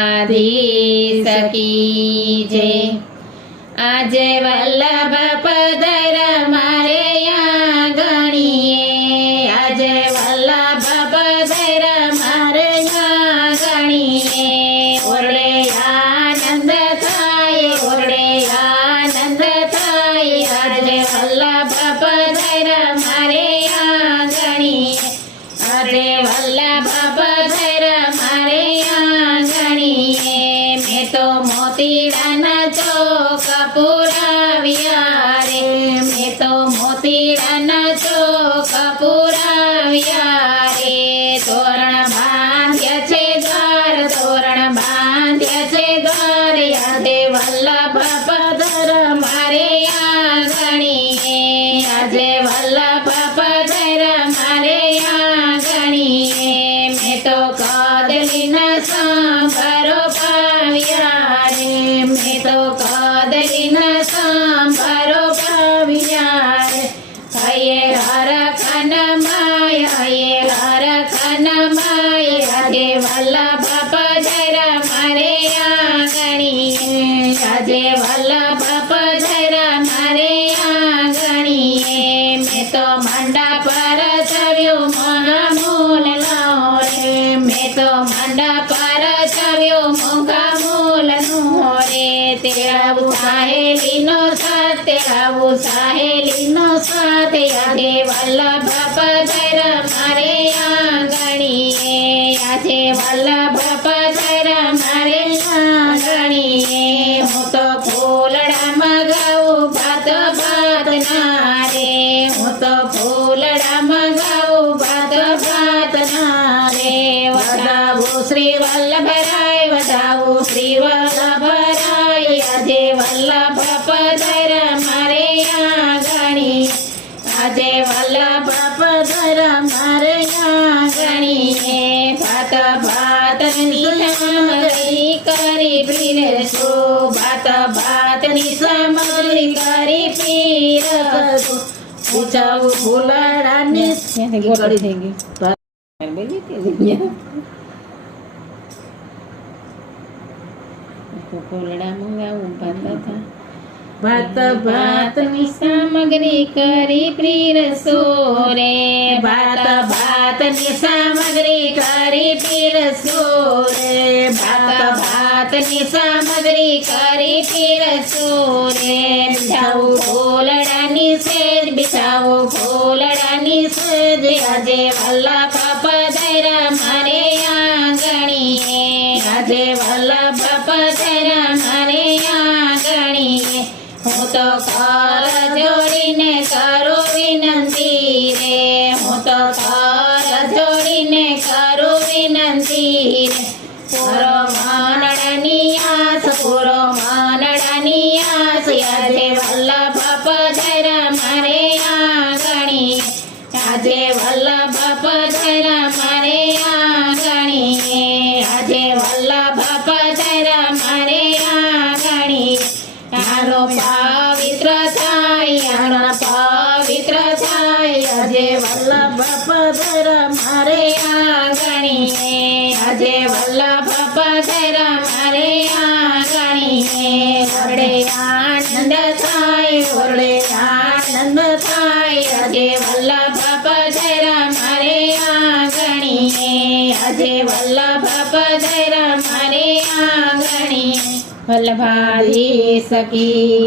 આધી સકી જે આજે વલ્લભ પધાર મારે આંગણીએ આજે વલ્લભ પધાર મારે આંગણીએ ઓરડે આનંદ થાય ઓરડે આનંદ થાય આજે વલ્લભ પધાર મારે આંગણીએ અરે વલ્લભ પધાર મારે આંગણીએ મેં તો મોતીડાના ચોક પુરાવ્યા રે મેં તો મોતીડાના ચોક પુરાવ્યા રે તોરણ બાંધ્યા છે દ્વાર તોરણ બાંધ્યા છે દ્વાર આજે વલ્લભ પધાર મારે આંગણીએ આજે વલ્લભ પધાર મારે આંગણીએ મેં તો કદલીના સાંભરો પાવ્યા રે મેં તો કદલીના સાંભરો પાવ્યા રે હયે હરખન માય આજે વલ્લભ પધાર મારે આંગણીએ આજે વલ્લભ પધાર મારે આંગણીએ મેં તો મંડા પર ચવ્યું મહામૂલ રે મેં તો મંડા પર ચવ્યું મોઘામૂલ રે તે આવું સાહેલીનો સાથે આવું સાહેલીનો સાથે આજે વલ્લભ પધાર મારે આંગણીએ આજે વલ્લભ પધાર મારે આંગણીએ હું તો ફૂલડા મગાવું ભાત ભાત ના રે હું તો ફૂલડા મગાવું ભાત ભાત ના રે વધાવું શ્રી વલ્લભરાય વધાવું શ્રી વલ્લભરાય આજે વલ્લભ પધાર મારે આંગણી આજે વલ્લભ પધાર મારે આંગણીએ ભાત ભાતની સામગ્રી કરી પીરસો ભાત ભાતની સામગ્રી કરી પીરસો પૂછાવું ફૂલડાને ગોળી થઈ ગઈ ફૂલડા મંગાવું ભાત ભાતની સામગ્રી કરી પીરસો રે ભાત ભાતની સામગ્રી કરી પીરસો રે ભાત ભાતની સામગ્રી કરી પીરસો રે બિછાવું ફૂલડાની સેજ બિછાવું ફૂલડાની સેજ આજે વલ્લભ પધાર મારે આંગણીએ આજે વલ્લભ પધાર મારે આંગણીએ હું તો કર જોડીને કરું વિનંતી રે હું તો કર જોડીને કરું વિનંતી રે પૂરો માનડાની આસ પૂરો માનડાની આસ આજે વલ્લભ પધાર મારે આંગણીએ આજે વલ્લભ પધાર મારે આંગણીએ આજે વલ્લભ પધાર મારે આંગણીએ આનો પવિત્ર થાય આજે વલ્લભ પધાર મારે આંગણીએ આજે વલ્લભ પધાર મારે આંગણીએ ઓરડે આનંદ થાય ઓરડે આનંદ થાય આજે વલ્લભ પધાર મારે આંગણીએ આજે વલ્લભ પધાર મારે આંગણીએ વલ્લભાધી સકી